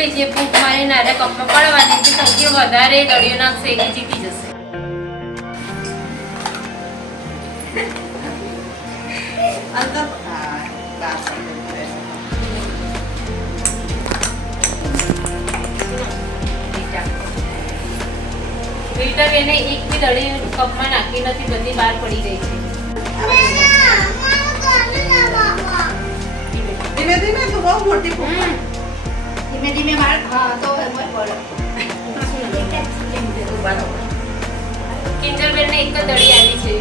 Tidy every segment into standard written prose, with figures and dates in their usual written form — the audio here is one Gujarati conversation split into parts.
આપેલી છે ફૂંક મારીને આડા કપમાં પડવાની છે. સૌથી વધારે દળીઓ નાખશે એ જીતી જશે. બેટા બેને એક બી દળી કપમાં નાખી નથી, બધી બહાર પડી ગઈ છે. ધીમે ધીમે તો બહુ મોટી ફૂંક. ધીમે ધીમે માર હા તો હેમત પડે. કિંજલ બેન ને એક જ દળી આવી છે.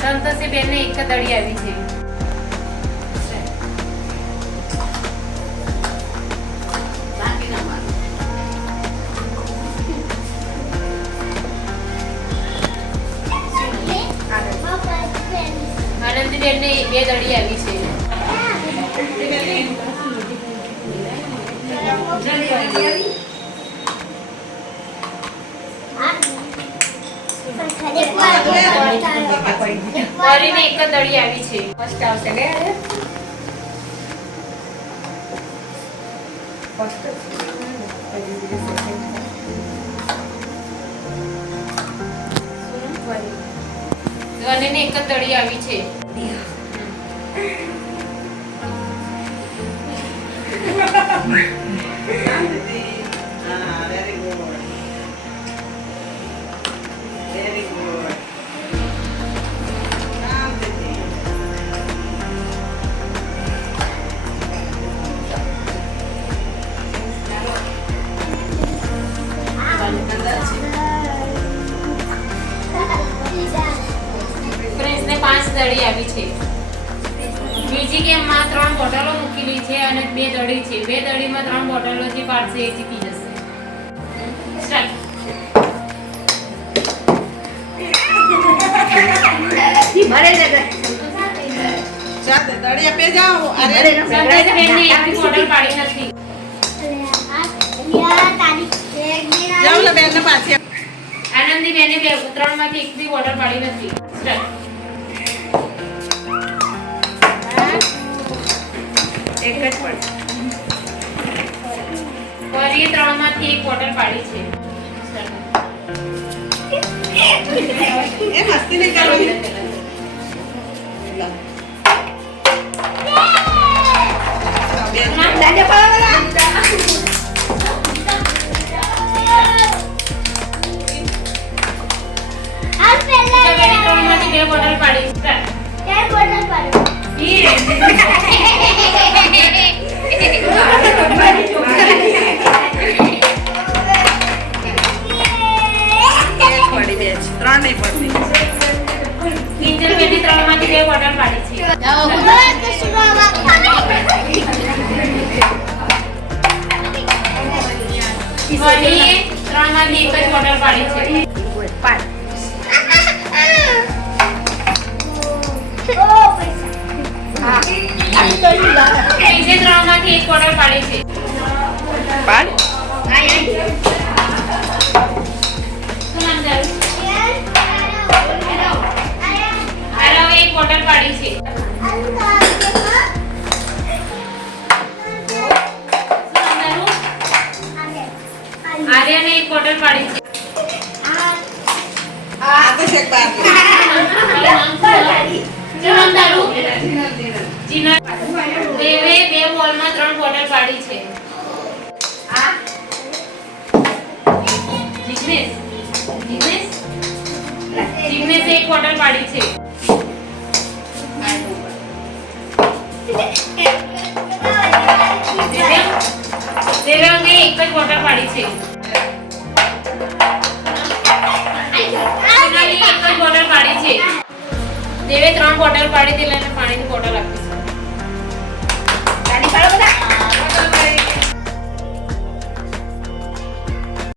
સંતોષી બેન ને એક જ દળી આવી છે. આનંદી બેન ને બે દળી આવી છે. ફરીને એક જ દળી આવી છે. ફર્સ્ટ આવશે કે ફર્સ્ટ બંનેને એક જ દળી આવી છે. Very good. Very good. ફ્રેન્ડ્સને 5 દળી આવી છે. બીજી ગેમમાં 3 બોટલો મૂકેલી છે અને 2 દળી છે. 2 દળીમાં 3 બોટલો જે પાડશે એ જીતી જશે. સ્ટાર્ટ. ભરે જશે. ચાલ દળી આપે જાઓ. અરે સંતોષી બેનને એક બી બોટલ પાડી નથી. જાઓ લે બેન ને પાછી. આનંદી બેને 3 માંથી એક બી બોટલ પાડી નથી. સ્ટાર્ટ. એક જ પડે. ફરી 3 માંથી એક બોટલ પાડી છે. એ મસ્તી નહીં કરવાની. દાદા પાવલા. બેને 3 માંથી 2 બોટલ પાડી. સ્ટાર્ટ. પડી બે છે. 3 નહીં પડતી. કિંજલ બેને 3 માંથી 2 બોટલ પાડી છે. વનીએ 3 માંથી એક જ બોટલ પાડી છે. પાડ. હા. બીજે 3 માંથી એક બોટલ પાડી છે. પાડ. શું નામ તારું? આરવ એક બોટલ પાડી છે. શું નામ તારું? આર્યને એક બોટલ પાડી છે. અભિષેક બાર. શું નામ તારું? જીનલ. દેવે 2 બોલમાં 3 બોટલ પાડી છે. જિગ્નેશ. જિગ્નેશ એક બોટલ પાડી છે. દેવ્યાંગે એક જ બોટલ પાડી છે. સોનાલી એક જ બોટલ પાડી છે. દેવે 3 બોટલ પાડી દીધી અને પાણીની બોટલ આપી છે. દાદી પાડો બધા.